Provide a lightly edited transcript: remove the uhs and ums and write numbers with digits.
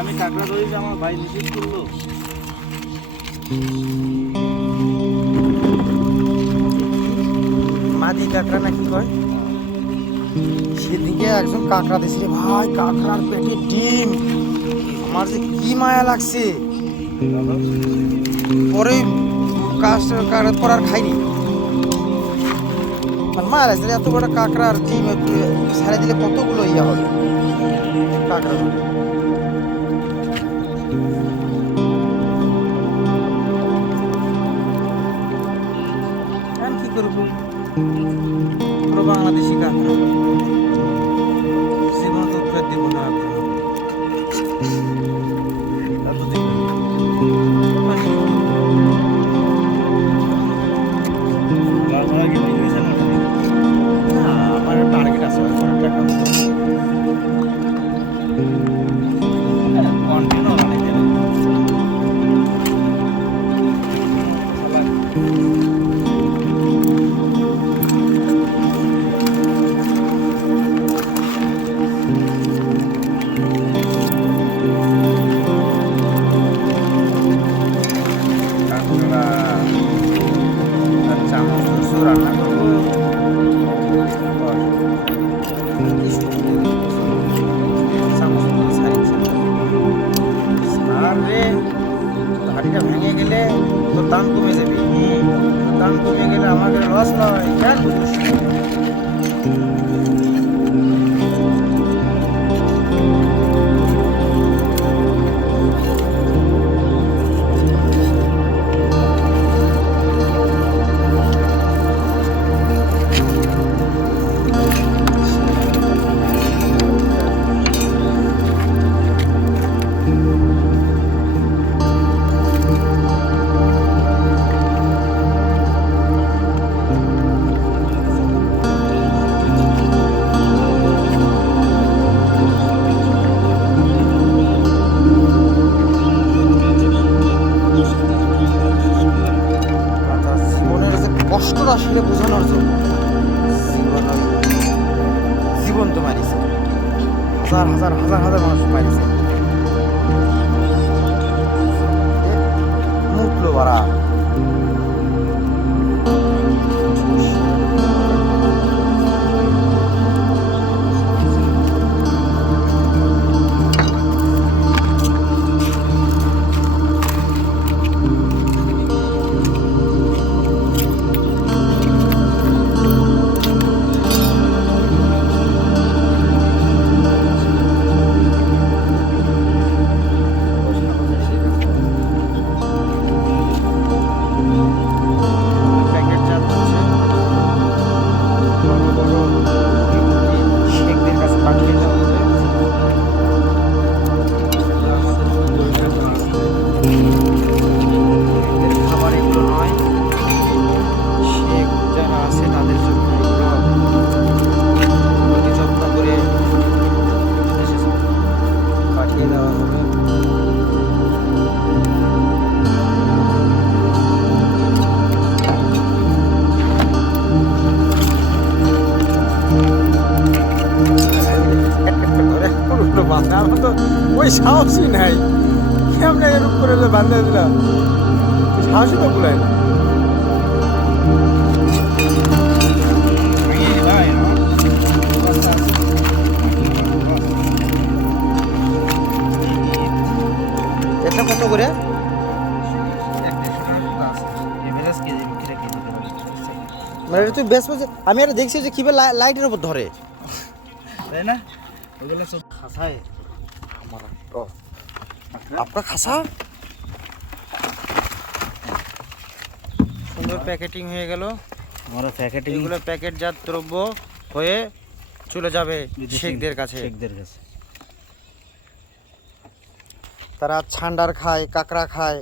আমি কাঁকড়া ধরেছি, আমার ভাই নিষেধ করলো। মাদি কাঁকড়া না কি কয়, সেদিকে একজন কাঁকড়া দিয়েছিল ভাই, কাঁকড়ার পেটে ডিম। আমার যে কি মায়া লাগছে, পরে কাজ করার পর আর খাইনি। মায়া লাগছে এত বড় কাঁকড়ার ডিম ছেড়ে দিলে কতগুলো ইয়ে হবে কাঁকড়া। কি করবো, পুরো বাংলাদেশি কাঁকড়া, জীবন তো ফের দিব না। আমার টার্গেট আছে কন্টিনিউ অনেক রান্না করবো। হাড়িটা ভেঙে গেলে তোর দাম কমে যাবে, দাম কমে গেলে আমাদের লস হয়। কষ্টটা সেটা বোঝানোর জন্য জীবন তো মারিছে, হাজার হাজার হাজার হাজার মানুষ মারিছে, মুটলো বাড়া। আমার তো ওই সাহসই নাই, কেমন এরকম করে বান্ধে দিলাম, সাহসই তো ভুলাই না। এটা কত করে? মানে তুই বেশ বলছিস, আমি এটা দেখছি যে কিভাবে লাইটের উপর ধরে, তাই না? ওগুলো সব খাসায় আমার আপনার খাসা সুন্দর প্যাকেটিং হয়ে গেল। আমরা প্যাকেটিং, এগুলো প্যাকেটজাত দ্রব্য হয়ে চলে যাবে শেখদের কাছে। তারা ছান্ডার খায়, কাঁকড়া খায়,